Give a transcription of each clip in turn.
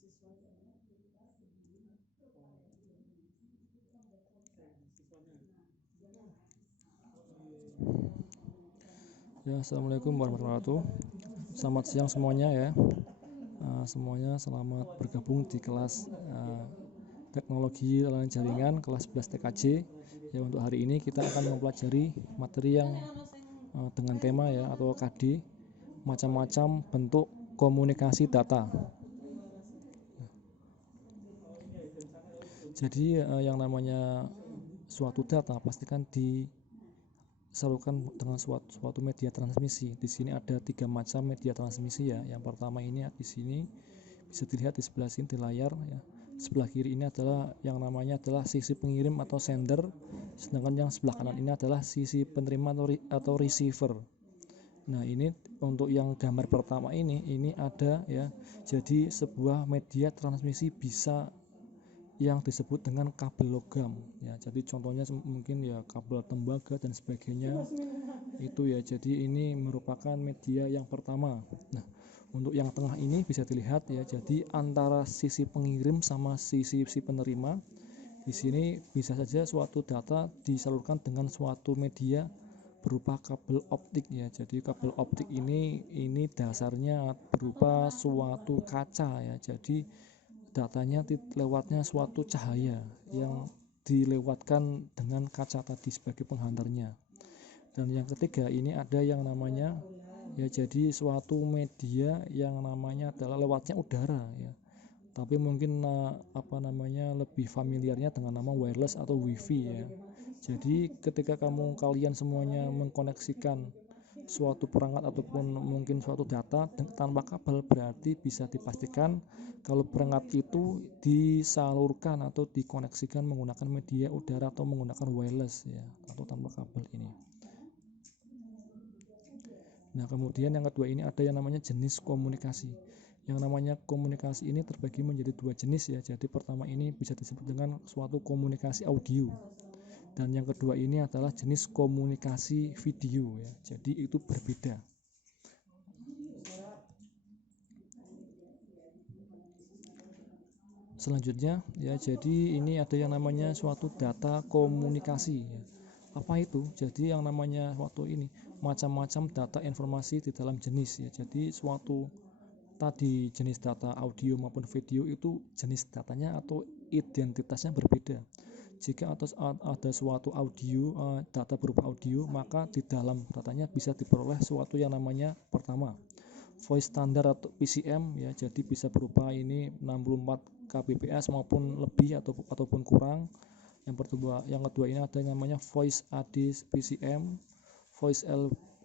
Ya, Assalamualaikum warahmatullahi wabarakatuh. Selamat siang semuanya ya. Semuanya selamat bergabung di kelas teknologi layanan jaringan kelas 11 TKJ. Ya, untuk hari ini kita akan mempelajari materi yang dengan tema ya atau KD, macam-macam bentuk komunikasi data. Jadi yang namanya suatu data pastikan disalurkan dengan suatu media transmisi. Di sini ada 3 macam media transmisi ya. Yang pertama ini di sini bisa dilihat di sebelah sini di layar ya. Sebelah kiri ini adalah yang namanya adalah sisi pengirim atau sender, sedangkan yang sebelah kanan ini adalah sisi penerima atau receiver. Nah, ini untuk yang gambar pertama ini ada ya. Jadi sebuah media transmisi bisa yang disebut dengan kabel logam ya. Jadi contohnya mungkin ya kabel tembaga dan sebagainya itu ya. Jadi ini merupakan media yang pertama. Nah, untuk yang tengah ini bisa dilihat ya. Jadi antara sisi pengirim sama sisi penerima di sini bisa saja suatu data disalurkan dengan suatu media berupa kabel optik ya. Jadi kabel optik ini dasarnya berupa suatu kaca ya. Jadi datanya lewatnya suatu cahaya yang dilewatkan dengan kaca tadi sebagai penghantarnya. Dan yang ketiga ini ada yang namanya ya, jadi suatu media yang namanya adalah lewatnya udara ya. Tapi mungkin lebih familiarnya dengan nama wireless atau wifi ya. Jadi ketika kalian semuanya mengkoneksikan suatu perangkat ataupun mungkin suatu data tanpa kabel, berarti bisa dipastikan kalau perangkat itu disalurkan atau dikoneksikan menggunakan media udara atau menggunakan wireless ya, atau tanpa kabel ini. Nah, kemudian yang kedua ini ada yang namanya jenis komunikasi. Yang namanya komunikasi ini terbagi menjadi 2 jenis ya. Jadi pertama ini bisa disebut dengan suatu komunikasi audio. Dan yang kedua ini adalah jenis komunikasi video ya. Jadi itu berbeda. Selanjutnya ya, jadi ini ada yang namanya suatu data komunikasi ya. Apa itu? Jadi yang namanya suatu ini macam-macam data informasi di dalam jenis ya. Jadi suatu tadi jenis data audio maupun video itu jenis datanya atau identitasnya berbeda. Jika ada suatu audio, data berupa audio, maka di dalam datanya bisa diperoleh suatu yang namanya pertama voice standar atau PCM ya. Jadi bisa berupa ini 64 kbps maupun lebih ataupun kurang. Yang kedua ini ada yang namanya voice AD PCM, voice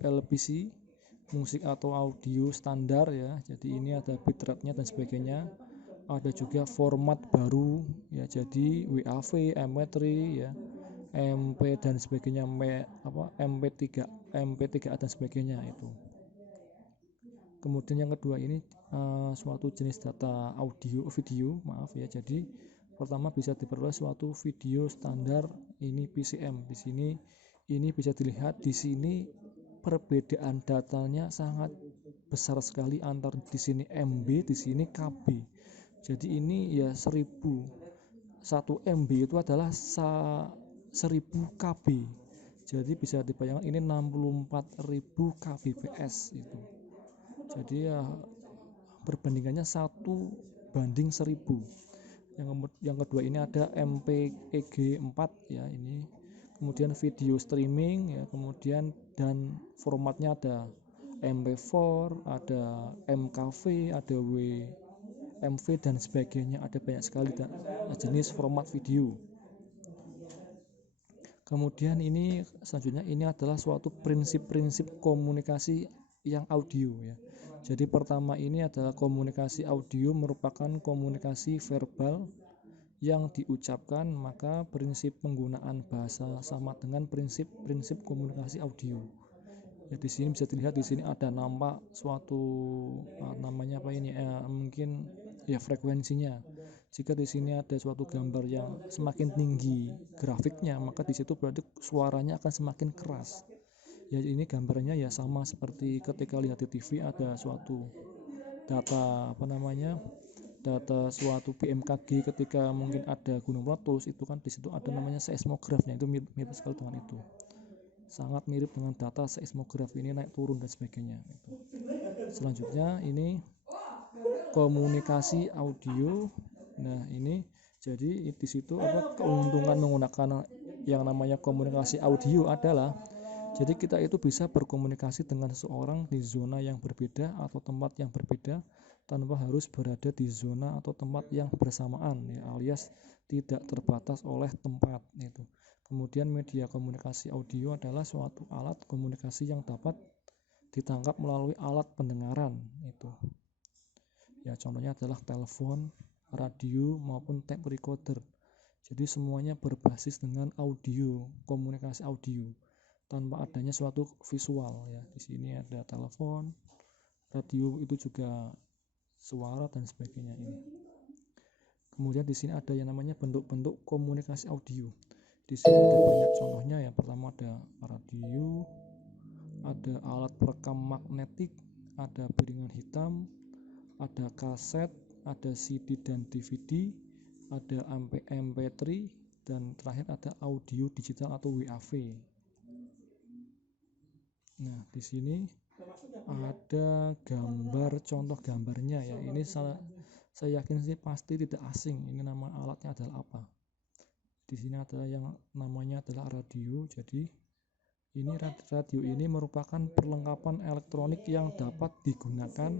LPC, musik atau audio standar ya. Jadi ini ada bitrate-nya dan sebagainya. Ada juga format baru ya, jadi WAV, MP3 ya, MP dan sebagainya, MP3, MP3A dan sebagainya itu. Kemudian yang kedua ini suatu jenis data audio video ya. Jadi pertama bisa diperoleh suatu video standar ini PCM. Di sini ini bisa dilihat di sini perbedaan datanya sangat besar sekali, antar di sini MB, di sini KB. Jadi ini ya 1 MB itu adalah 1000 KB. Jadi bisa dibayangkan ini 64.000 kbps itu. Jadi ya perbandingannya 1:1000. Yang kedua ini ada MPEG 4 ya ini. Kemudian video streaming ya, kemudian dan formatnya ada MP4, ada MKV, ada WMV dan sebagainya. Ada banyak sekali jenis format video. Kemudian ini selanjutnya ini adalah suatu prinsip-prinsip komunikasi yang audio ya. Jadi pertama ini adalah komunikasi audio merupakan komunikasi verbal yang diucapkan, maka prinsip penggunaan bahasa sama dengan prinsip komunikasi audio. Ya, di sini bisa dilihat, di sini ada nampak suatu namanya mungkin ya frekuensinya. Jika di sini ada suatu gambar yang semakin tinggi grafiknya, maka di situ berarti suaranya akan semakin keras. Ya, ini gambarnya ya sama seperti ketika lihat di TV ada suatu data data suatu BMKG ketika mungkin ada gunung meletus, itu kan di situ ada namanya seismografnya, itu mirip sekali dengan itu, sangat mirip dengan data seismograf ini naik turun dan sebagainya gitu. Selanjutnya ini komunikasi audio. Nah ini jadi di situ keuntungan menggunakan yang namanya komunikasi audio adalah jadi kita itu bisa berkomunikasi dengan seseorang di zona yang berbeda atau tempat yang berbeda tanpa harus berada di zona atau tempat yang bersamaan ya, alias tidak terbatas oleh tempat itu. Kemudian media komunikasi audio adalah suatu alat komunikasi yang dapat ditangkap melalui alat pendengaran itu. Ya contohnya adalah telepon, radio maupun tape recorder. Jadi semuanya berbasis dengan audio, komunikasi audio tanpa adanya suatu visual ya. Di sini ada telepon, radio itu juga suara dan sebagainya ini. Kemudian di sini ada yang namanya bentuk-bentuk komunikasi audio. Di sini ada banyak contohnya ya. Pertama ada radio, ada alat perekam magnetik, ada piringan hitam, ada kaset, ada CD dan DVD, ada MP3, dan terakhir ada audio digital atau WAV. Nah, di sini ada gambar, contoh gambarnya ya. Ini saya yakin sih pasti tidak asing. Ini nama alatnya adalah apa? Di sini adalah yang namanya adalah radio. Jadi ini radio ini merupakan perlengkapan elektronik yang dapat digunakan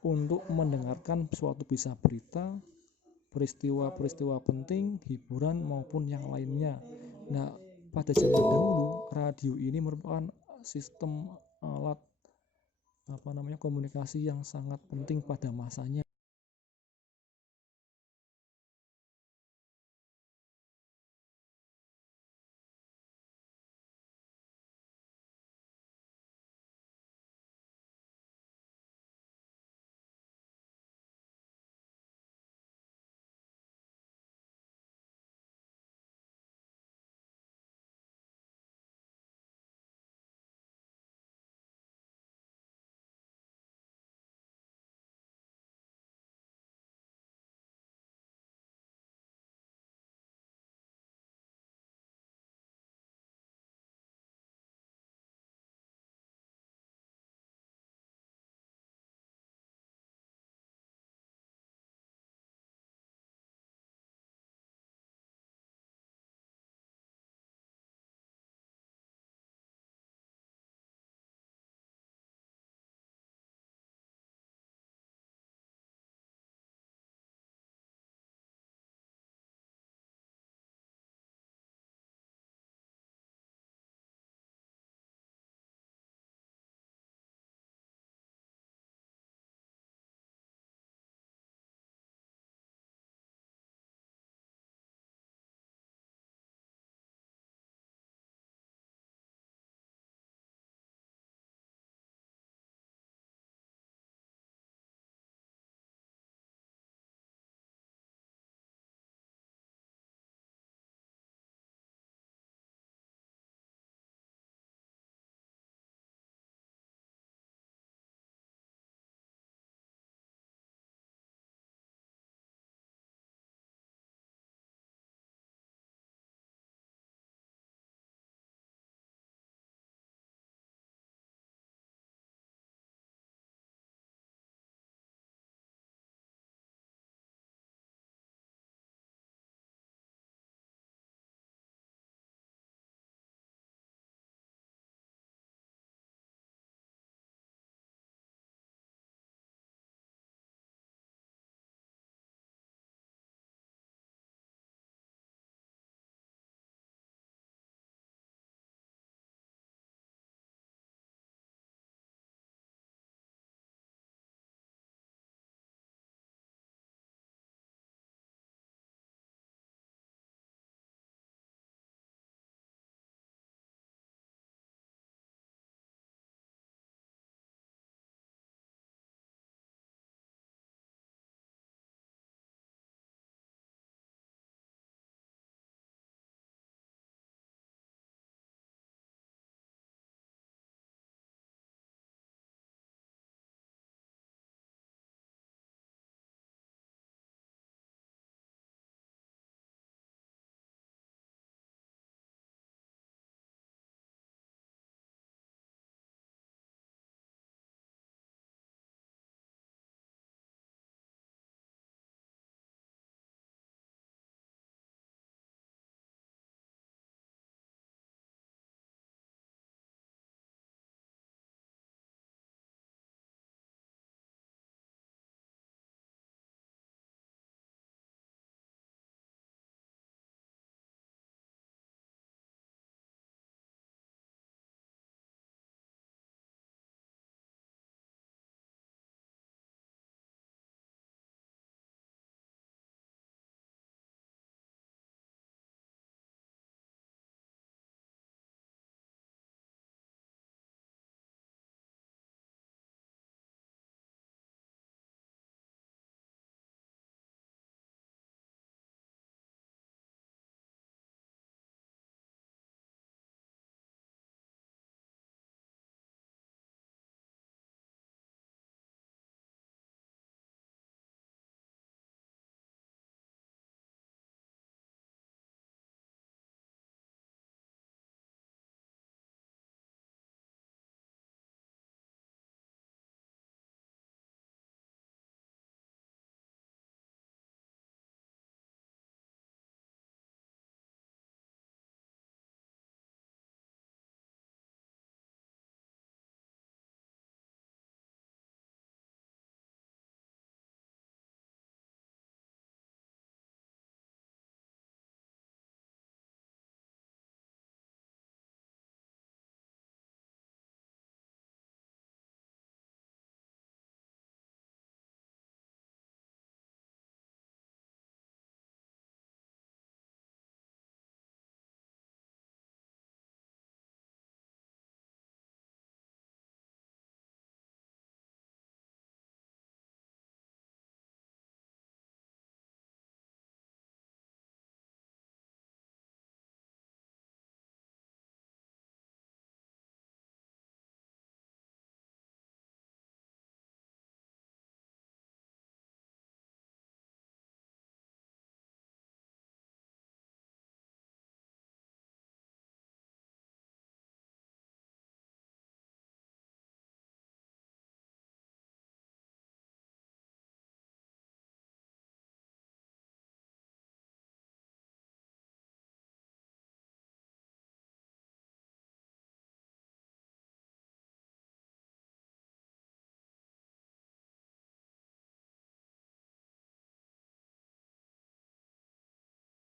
untuk mendengarkan suatu bisa berita, peristiwa-peristiwa penting, hiburan maupun yang lainnya. Nah, pada zaman dahulu radio ini merupakan sistem alat komunikasi yang sangat penting pada masanya.